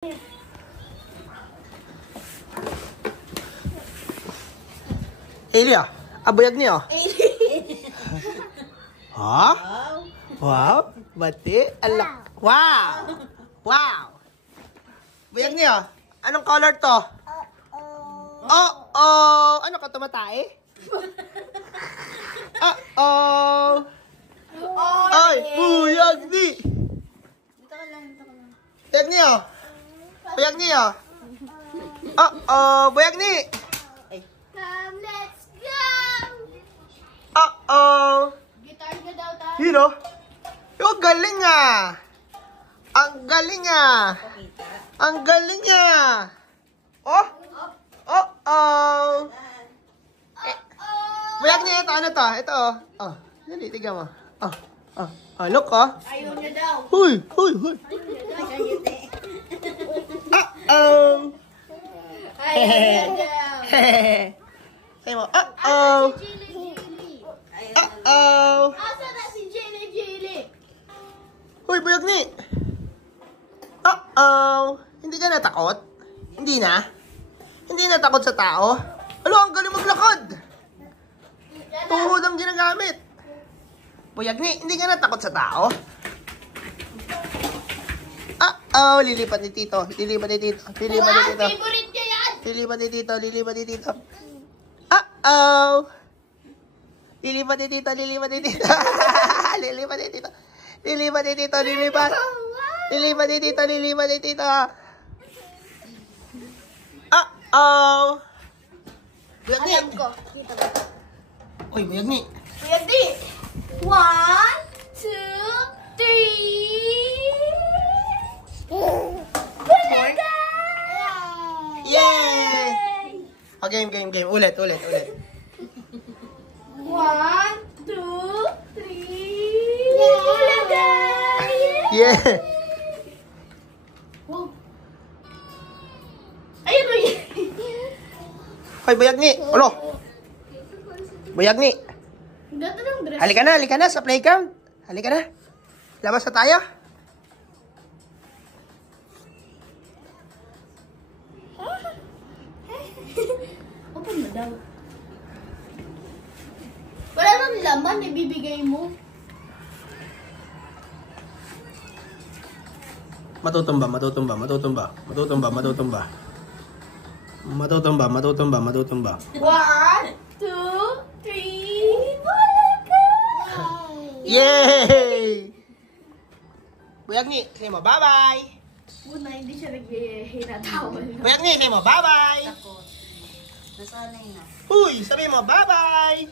Eli ah? Abuyag niyo? Ha? Wow? Bati? Alak? Wow! Wow! Buyag niyo? Anong color to? Oh! Ano ka tumatay? Oh! Ay! Buyag ni! Buyag niyo? Buyag niyo? Buyag ni! Let's go! Guitar ka daw tayo. You know? Yung galing ah! Ang galing ah! Ang galing ah! Oh! Buyag niya ito. Ano to? Ito oh. Oh. Dali, tiga mo. Look oh. Ayaw niya daw. Huy! Ayaw niya daw. Say mo, Si Jilly. Asa na si Jilly? Huy, buyag ni! Hindi ka natakot? Hindi na? Hindi natakot sa tao? Alo, ang galing maglakad! Tuhod ang ginagamit! Buyag ni, hindi ka natakot sa tao? Lilipat ni Tito. Lilipat ni Tito. Favorite niya yan. Lilipat ni Tito. Lilipat ni Tito. Lilipat ni Tito. Lilipat ni Tito. Lilipat ni Tito. Lilipat ni Tito. Lilipat. Lilipat ni Tito. Lilipat ni Tito. Buyag ni. Alam ko. Kita ba? Uy, buyag ni. Buyag di. 1, 2, 3. Bulaga! Yay! Game. Ulit. 1, 2, 3. Bulaga! Yeah! Ayun mo yun. Hoy, buyag ni. Ulo. Buyag ni. Gato ng dress. Halika na sa playground. Halika na. Labas na tayo. Open mo daw. Wala nang laman, ibibigay mo. Matutumba. 1, 2, 3. Bulaga! Yay! Buyag ni, say mo bye-bye. Una, hindi siya naghihinatawa. Buyag ni, say mo bye-bye. Nasanay na. Huy, sabi mo bye-bye.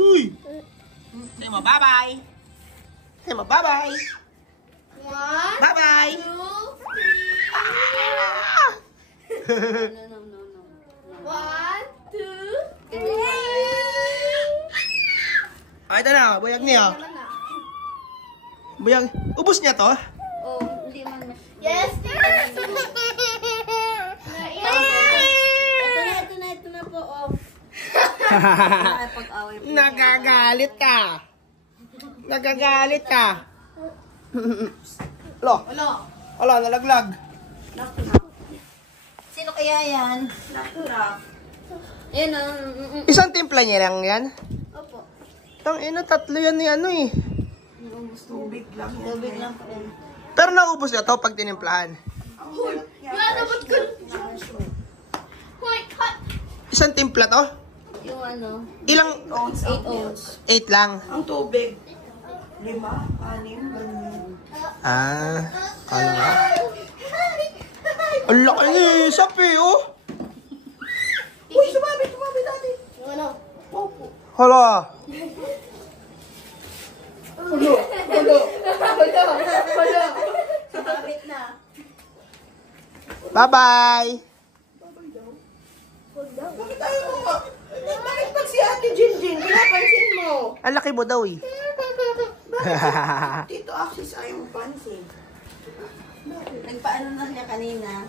Huy. Say mo bye-bye. Say mo bye-bye. 1, Bye-bye. 2, 3. 1, 2, 3. Ito na, buyag niya. Buyag. Ubus niya to? Oh, hindi man. Yes, ito na po. Oh. Nagagalit ka. Alo, nalaglag. Sino kaya yan? Yan ang... Isang timpla niya lang yan? Opo. Tatlo yan ni ano eh. Tubig lang po yan. Pero naubos na to pag tinimplahan. Uy! Yan, dapat ko... Hoy, cut! Isang timpla to? Yung ano? Ilang? 8 ounce. 8 lang. Ang tubig. 5, 6, ganyan. Kala nga. Ang laki ni Sapi, oh. Uy, sumabi dati. Yung ano? Opo. Hala. Sabit na. Bye-bye. Bakit tayo mo nga? Bakit pag si Ate Jinjin, pinapansin mo? Ang laki mo daw eh. Tito Axis ayaw mo pansin. Nagpaano na niya kanina.